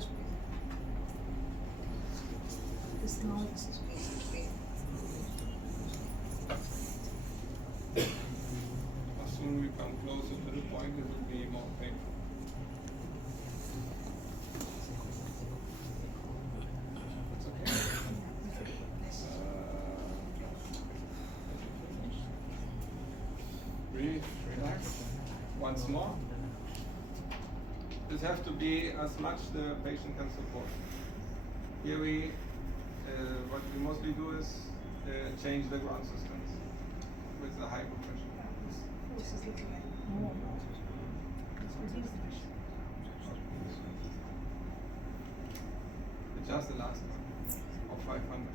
As soon as we come closer to the point, it will be more painful. It's okay. Breathe, relax. Once more. This has to be as much the patient can support. Here we, what we mostly do is change the ground systems with the high compression. Just the last one of 500.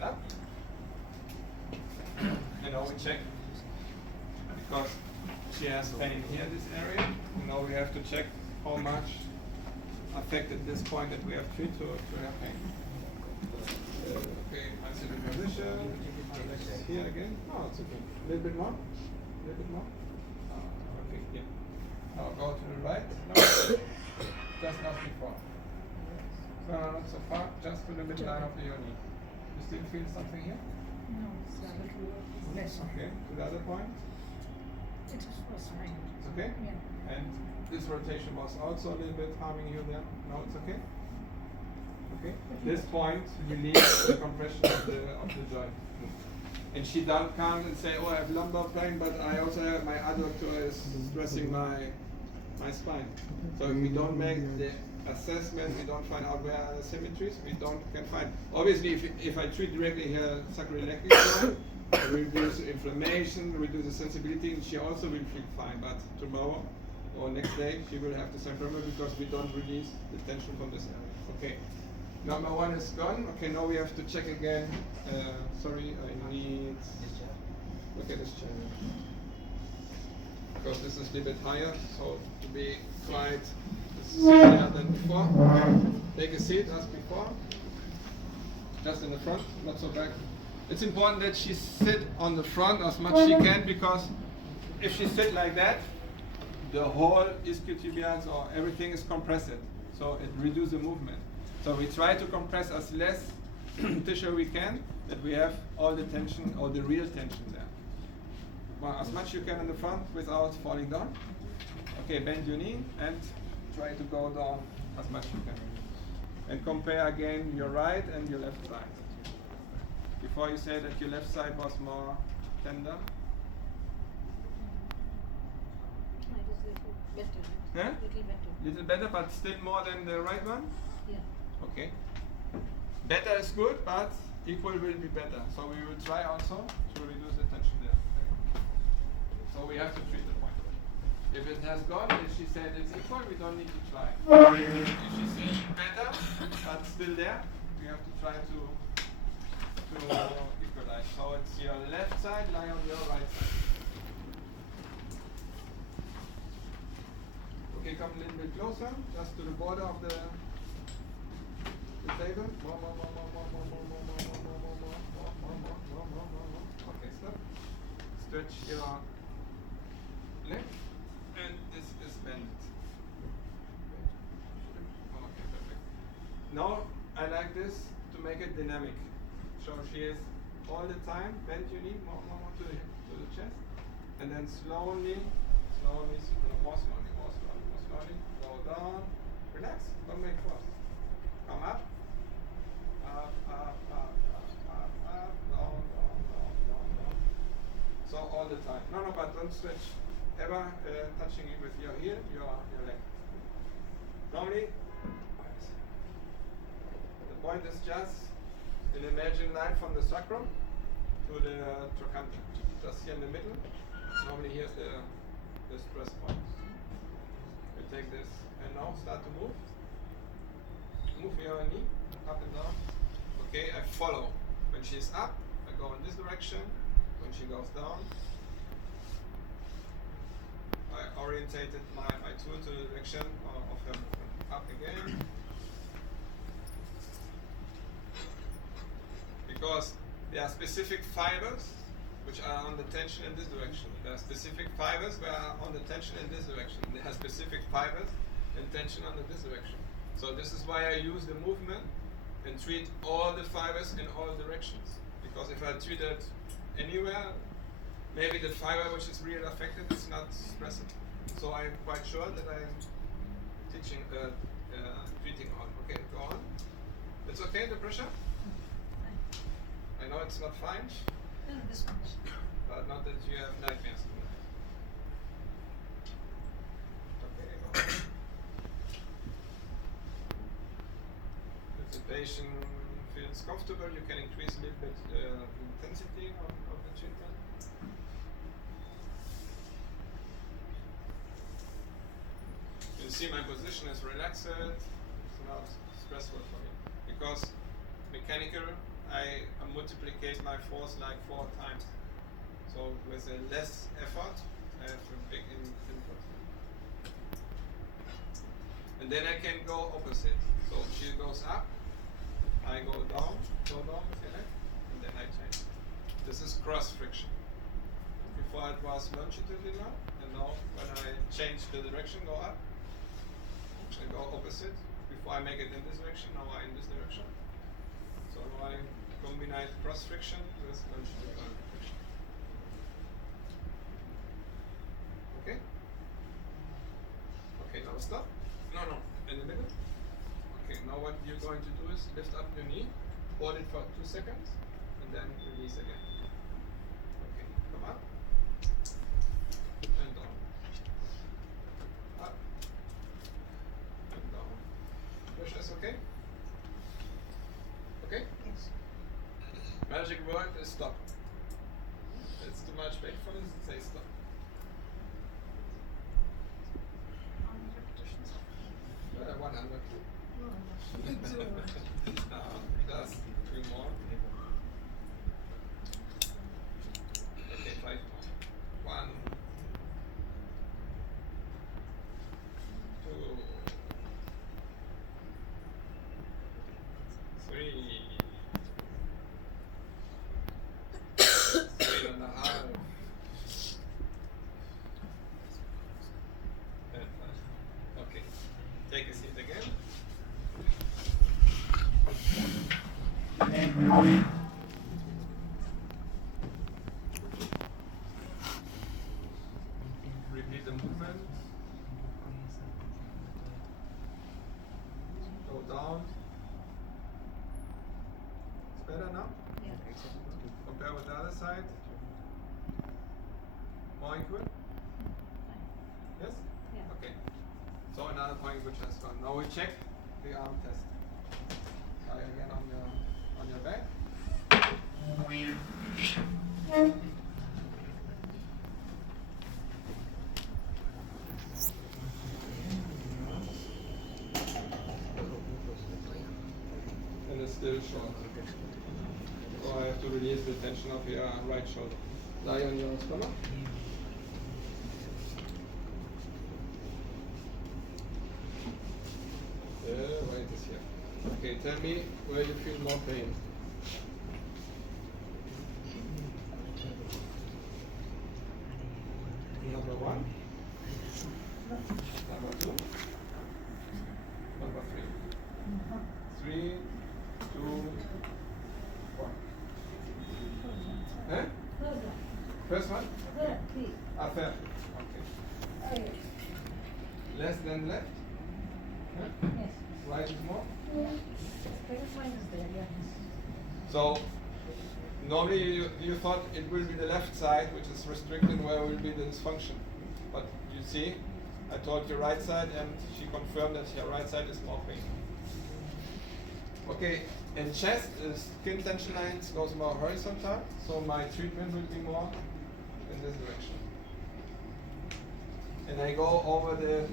Up. And now we check because she has pain here in this area. Now we have to check how much affected this point that we have treated to have pain. Okay, I see the position. Here again. No, it's okay. A little bit more. A little bit more. Okay, yeah. Now go to the right. No, just not before. So not so far, just to the midline of the knee. You still feel something here? No, it's a little less. Okay, to the other point? It was fine. It's okay? Yeah. And this rotation was also a little bit harming you there? No, it's okay? Okay. This point relieves the compression of the joint. And she can't and say, oh, I have lumbar pain, but I also have my adductor is stressing my spine. So if we don't make the assessment, we don't find out where are the symmetries, we can find. Obviously, if I treat directly here sacroiliac joint, reduce inflammation, reduce the sensibility, and she also will feel fine. But tomorrow or next day, she will have the same problem because we don't release the tension from this area. Okay. Number one is gone. Okay, now we have to check again. Sorry, I need. Look at this chair. Because this is a little bit higher, so to be quite similar than before. Take a seat as before. Just in the front, not so back. It's important that she sit on the front as much as she can, because if she sit like that, the whole ischiotibials or everything is compressed. So it reduces the movement. So we try to compress as less tissue we can, that we have all the tension or the real tension there. Well, as much you can in the front without falling down. Okay, bend your knee and try to go down as much you can. And compare again your right and your left side. Before you say that your left side was more tender. Better. Huh? Little better. Little better, but still more than the right one? Yeah. Okay. Better is good, but equal will be better. So we will try also to reduce the tension there. So we have to treat the point. If it has gone, if she said it's equal, we don't need to try. If she says better, but still there, we have to try to equalize. So it's your left side, lie on your right side. Okay, come a little bit closer, just to the border of the table. More. Okay, stop. Stretch your leg, and this is bent. Okay, perfect. Now I like this to make it dynamic. So she is all the time bend your knee more to the chest, and then slowly, more slowly, go down, relax, don't make force. Come up, down. So all the time. No, but don't stretch. Ever touching it with your heel, your leg. Normally, the point is just an imaginary line from the sacrum to the trochanter. Just here in the middle. Normally here's the stress point. We take this and now start to move. Move your knee up and down. Okay, I follow. When she's up, I go in this direction. When she goes down, I orientated my tool to the direction of her movement. Up again. Because there are specific fibers which are on the tension in this direction. There are specific fibers which are on the tension in this direction. There are specific fibers and tension on this direction. So this is why I use the movement and treat all the fibers in all directions. Because if I treat it anywhere, maybe the fiber which is really affected is not expressive. So I'm quite sure that I'm treating all. Okay, go on. It's okay, the pressure? I know it's not fine, No, this one. but not that you have nightmares tonight. Okay, go on. If the patient feels comfortable, you can increase a little bit the intensity of the treatment. You see my position is relaxed, it's not stressful for me. Because mechanical, I multiplicate my force like 4 times. So with a less effort, I have a big input. And then I can go opposite. So she goes up, I go down with the leg, and then I change. This is cross friction. Before it was longitudinal, and now when I change the direction, go up, I go opposite. Before I make it in this direction, now I in this direction. So now I combine cross friction with longitudinal friction. Okay? Okay, now stop. No, in the middle. Okay, now what you're going to do is lift up your knee, hold it for 2 seconds, and then release again. Okay, come up. And down. Up. And down. Pressure is okay? Okay? Yes. Magic word is stop. It's too much wakefulness, say stop. How many repetitions? 100. No, no. Just 3 more. Okay, 5 more. 1, 2, 3, 3.5, and 5. Okay, take a seat again. Repeat the movement. Go down. It's better now? Yeah. Compare with the other side. More equal? Yes? Yeah. Okay. So another point which has gone. Now we check the arm test. Lie again on your back. And it's still short. So I have to release the tension of your right shoulder. Lie on your stomach. The right is here. Okay, tell me where you feel more pain. Number 1. Number 2. Number 3. 3, 2, 1. Eh? First one? Ah, third. Okay. Less than left? Huh? Yes. Right is more? First one is there, yes. So normally you thought it will be the left side which is restricted where will be the dysfunction. But you see, I told you right side and she confirmed that her right side is more pain. Okay, in chest, skin tension lines goes more horizontal, so my treatment will be more in this direction. And I go over the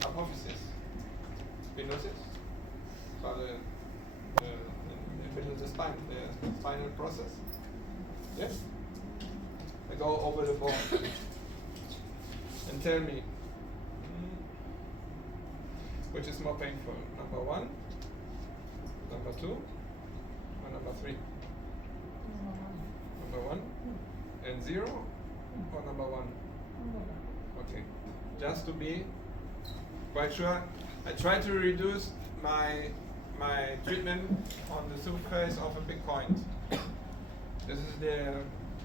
apophysis. Spinosis, so the middle of the spine, the spinal process. Yes? I go over the bone. tell me which is more painful, number 1, number 2, or number 3? Number 1 and 0, or number 1? Okay, just to be quite sure, I try to reduce my treatment on the surface of a big point. This is the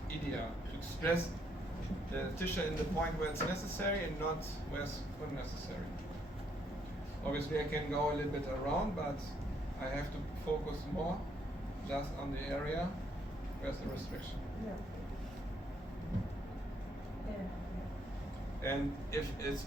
idea, to stress the tissue in the point where it's necessary and not where it's unnecessary. Obviously I can go a little bit around, but I have to focus more just on the area where's the restriction. Yeah. And if it's